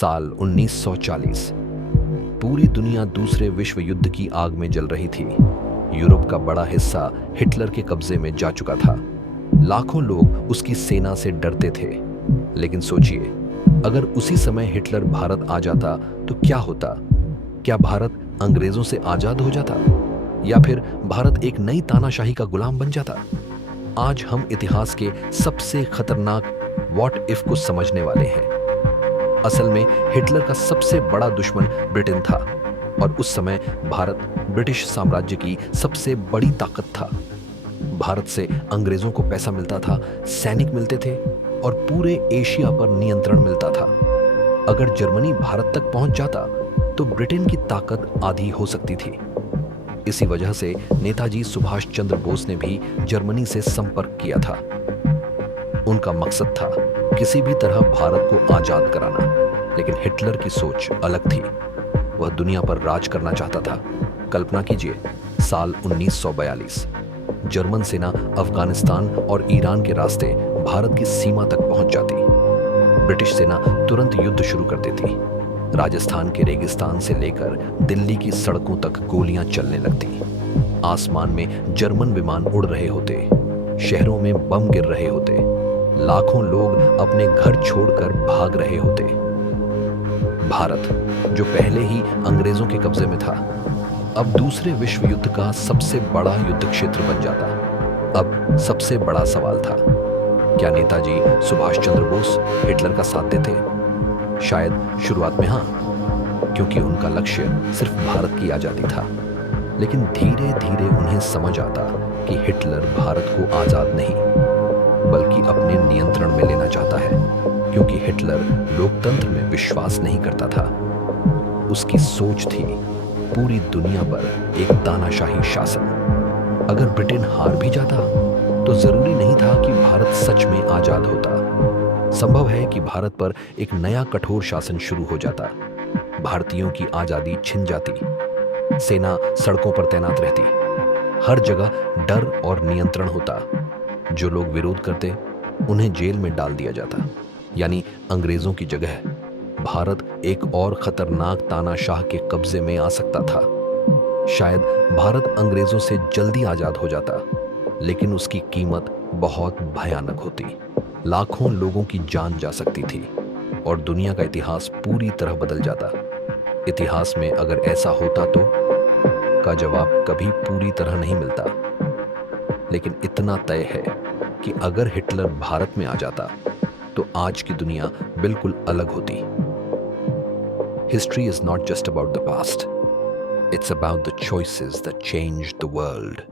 साल 1940। पूरी दुनिया दूसरे विश्व युद्ध की आग में जल रही थी। यूरोप का बड़ा हिस्सा हिटलर के कब्जे में जा चुका था। लाखों लोग उसकी सेना से डरते थे। लेकिन सोचिए, अगर उसी समय हिटलर भारत आ जाता तो क्या होता? क्या भारत अंग्रेजों से आजाद हो जाता, या फिर भारत एक नई तानाशाही का गुलाम बन जाता? आज हम इतिहास के सबसे खतरनाक व्हाट इफ को समझने वाले हैं। असल में हिटलर का सबसे बड़ा दुश्मन ब्रिटेन था, और उस समय भारत ब्रिटिश साम्राज्य की सबसे बड़ी ताकत था। भारत से अंग्रेजों को पैसा मिलता था, सैनिक मिलते थे, और पूरे एशिया पर नियंत्रण मिलता था। अगर जर्मनी भारत तक पहुंच जाता तो ब्रिटेन की ताकत आधी हो सकती थी। इसी वजह से नेताजी सुभाष चंद्र बोस ने भी जर्मनी से संपर्क किया था। उनका मकसद था किसी भी तरह भारत को आजाद कराना। लेकिन हिटलर की सोच अलग थी। वह दुनिया पर राज करना चाहता था। कल्पना कीजिए, साल 1942। जर्मन सेना अफगानिस्तान और ईरान के रास्ते भारत की सीमा तक पहुंच जाती। ब्रिटिश सेना तुरंत युद्ध शुरू कर देती। राजस्थान के रेगिस्तान से लेकर दिल्ली की सड़कों तक गोलियां चलने लगती। आसमान में जर्मन विमान उड़ रहे होते, शहरों में बम गिर रहे होते, लाखों लोग अपने घर छोड़कर भाग रहे होते। भारत, जो पहले ही अंग्रेजों के कब्जे में था, अब दूसरे विश्व युद्ध का सबसे बड़ा युद्ध क्षेत्र बन जाता। अब सबसे बड़ा सवाल था, क्या नेताजी सुभाष चंद्र बोस हिटलर का साथ देते? शायद शुरुआत में हाँ, क्योंकि उनका लक्ष्य सिर्फ भारत की आजादी था। लेकिन धीरे धीरे उन्हें समझ आता कि हिटलर भारत को आजाद नहीं, बल्कि अपने नियंत्रण में लेना चाहता है, क्योंकि हिटलर लोकतंत्र में विश्वास नहीं करता था। उसकी सोच थी पूरी दुनिया पर एक तानाशाही शासन। अगर ब्रिटेन हार भी जाता तो जरूरी नहीं था कि भारत सच में आजाद होता। संभव है कि भारत पर एक नया कठोर शासन शुरू हो जाता। भारतीयों की आजादी छिन जाती, सेना सड़कों पर तैनात रहती, हर जगह डर और नियंत्रण होता। जो लोग विरोध करते उन्हें जेल में डाल दिया जाता। यानी अंग्रेजों की जगह भारत एक और खतरनाक तानाशाह के कब्जे में आ सकता था। शायद भारत अंग्रेजों से जल्दी आजाद हो जाता, लेकिन उसकी कीमत बहुत भयानक होती। लाखों लोगों की जान जा सकती थी, और दुनिया का इतिहास पूरी तरह बदल जाता। इतिहास में अगर ऐसा होता तो का जवाब कभी पूरी तरह नहीं मिलता। लेकिन इतना तय है कि अगर हिटलर भारत में आ जाता तो आज की दुनिया बिल्कुल अलग होती। History is not just about the past. It's about the choices that changed the world.